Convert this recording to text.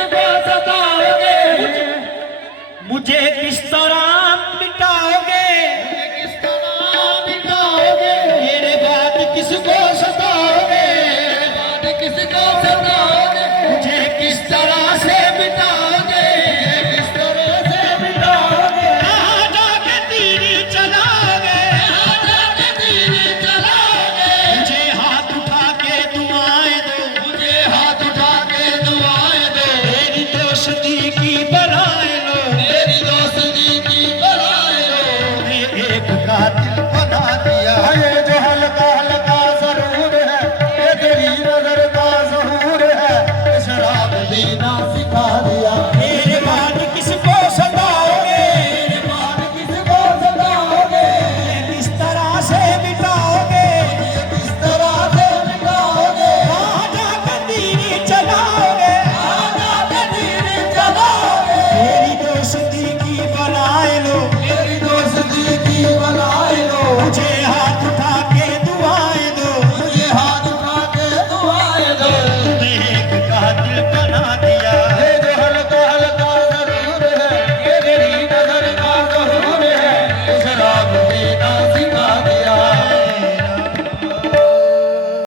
किसको सताओगे? मुझे किस तरह मिटाओगे? किस तरह मिटाओगे? मेरे बाद किसको सताओगे? बाद किसको सताओगे? मुझे किस तरह से मिटाओगे? किस तरह से मिटाओगे? कहाँ जाके तीर चलाओगे? कहाँ जाके तीर चलाओगे? मुझे हाथ उठा के दुआएं दो, मुझे हाथ उठा के दुआएं दो, मेरी दोस्ती की बराए लो, मेरी दोस्ती की बराए लो। तूने एक कातिल बना दिया। ये जो हल्का हल्का जरूर है, ये तेरी नजर का जहूर है, शराब पीना सिखा